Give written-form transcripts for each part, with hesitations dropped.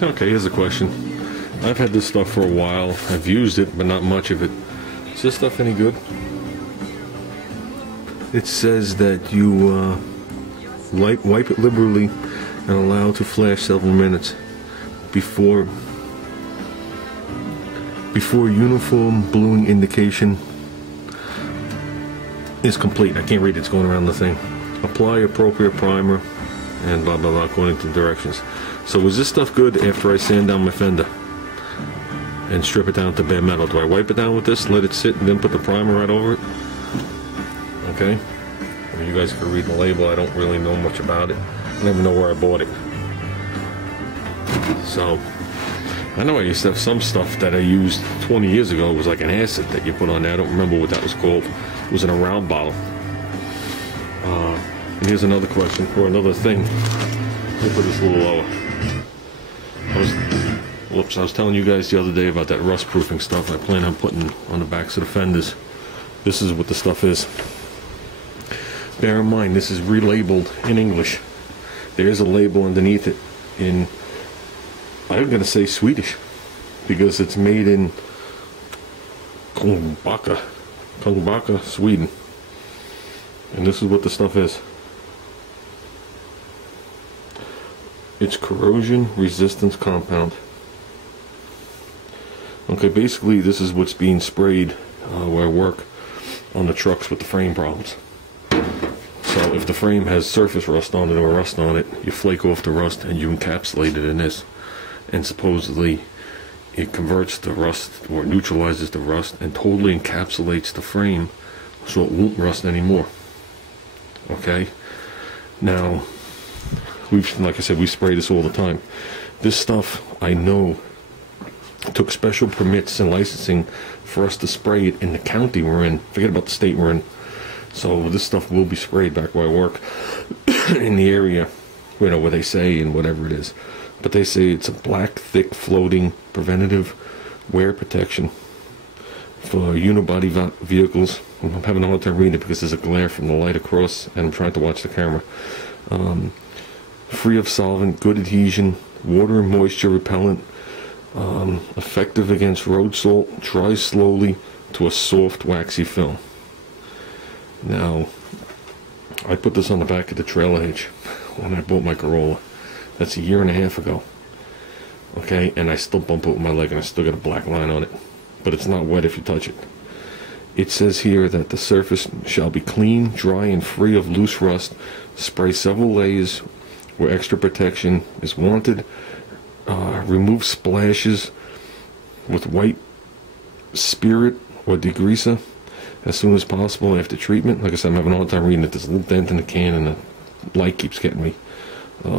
Okay, here's a question. I've had this stuff for a while. I've used it, but not much of it. Is this stuff any good? It says that you wipe it liberally and allow to flash several minutes before uniform bluing indication is complete. I can't read it, it's going around the thing. Apply appropriate primer and blah blah blah according to directions. So is this stuff good after I sand down my fender and strip it down to bare metal? Do I wipe it down with this, let it sit, and then put the primer right over it? Okay. I mean, you guys can read the label. I don't really know much about it. I never know where I bought it. So I know I used to have some stuff that I used 20 years ago. It was like an acid that you put on there. I don't remember what that was called. It was in a round bottle. And here's another question, or another thing. Let me put this a little lower. I was telling you guys the other day about that rust proofing stuff I plan on putting on the backs of the fenders. This is what the stuff is. Bear in mind, this is relabeled in English. There's a label underneath it in, I'm going to say Swedish, because it's made in Kungsbacka, Sweden. And this is what the stuff is. It's corrosion resistance compound. Okay, basically this is what's being sprayed where I work on the trucks with the frame problems. So if the frame has surface rust on it or rust on it, you flake off the rust and you encapsulate it in this. And supposedly it converts the rust or neutralizes the rust and totally encapsulates the frame so it won't rust anymore. Okay? Now, like I said, we spray this all the time. This stuff, I know, took special permits and licensing for us to spray it in the county we're in. Forget about the state we're in. So this stuff will be sprayed back where I work in the area, you know, where they say and whatever it is. But they say it's a black, thick, floating, preventative wear protection for unibody vehicles. I'm having a hard time reading it because there's a glare from the light across, and I'm trying to watch the camera. Free of solvent, good adhesion, water and moisture repellent, effective against road salt, dries slowly to a soft, waxy film. Now, I put this on the back of the trailer hitch when I bought my Corolla. That's a year and a half ago. Okay, and I still bump it with my leg and I still got a black line on it. But it's not wet if you touch it. It says here that the surface shall be clean, dry, and free of loose rust. Spray several layers where extra protection is wanted. Remove splashes with white spirit or degreaser as soon as possible after treatment. Like I said, I'm having a hard time reading it. There's a little dent in the can and the light keeps getting me.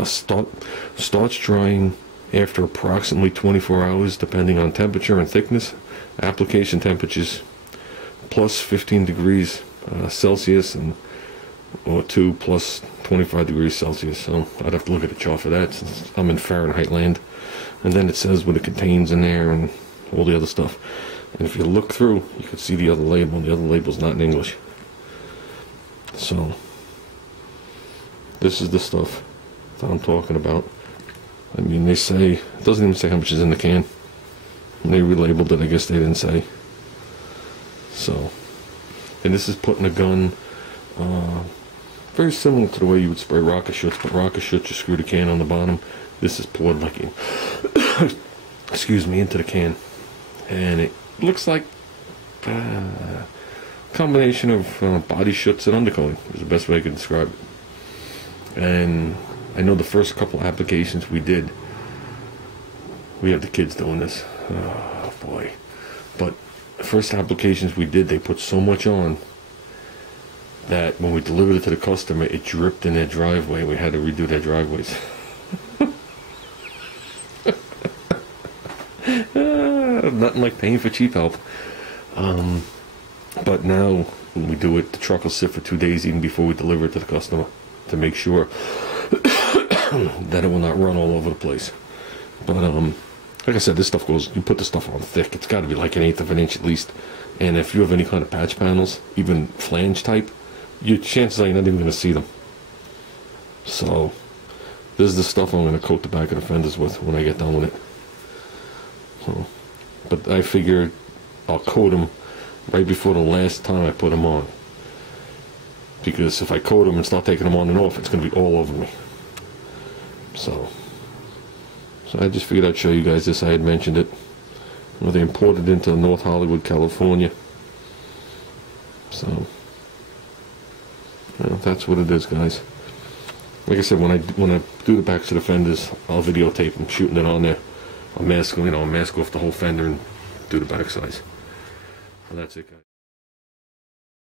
Starts drying after approximately 24 hours depending on temperature and thickness. Application temperatures plus 15 degrees Celsius or 2 plus 25 degrees Celsius. So I'd have to look at the chart for that since I'm in Fahrenheit land. And then it says what it contains in there and all the other stuff. And if you look through, you can see the other label. The other label's not in English. So this is the stuff that I'm talking about. I mean, they say, it doesn't even say how much is in the can. When they relabeled it, I guess they didn't say. So, and this is putting a gun, very similar to the way you would spray rocket shoots, but rocket shoots, you screw the can on the bottom. This is poured like in, excuse me, into the can. And it looks like a combination of body shoots and undercoating is the best way I could describe it. And I know the first couple applications we did, we have the kids doing this. Oh boy. But the first applications we did, they put so much on that when we delivered it to the customer, it dripped in their driveway. We had to redo their driveways. Nothing like paying for cheap help. But now when we do it, the truck will sit for 2 days even before we deliver it to the customer to make sure that it will not run all over the place. But like I said, this stuff goes, you put the stuff on thick, it's got to be like 1/8 of an inch at least. And if you have any kind of patch panels, even flange type, your chances are you're not even going to see them. So This is the stuff I'm going to coat the back of the fenders with when I get done with it. So, but I figure I'll coat them right before the last time I put them on. Because if I coat them and start taking them on and off, it's going to be all over me. So I just figured I'd show you guys this. I had mentioned it. Well, they imported into North Hollywood, California. So, that's what it is, guys. Like I said, when I do the backs of the fenders, I'll videotape them shooting it on there. I'll mask off the whole fender and do the back sides. Well, that's it, guys.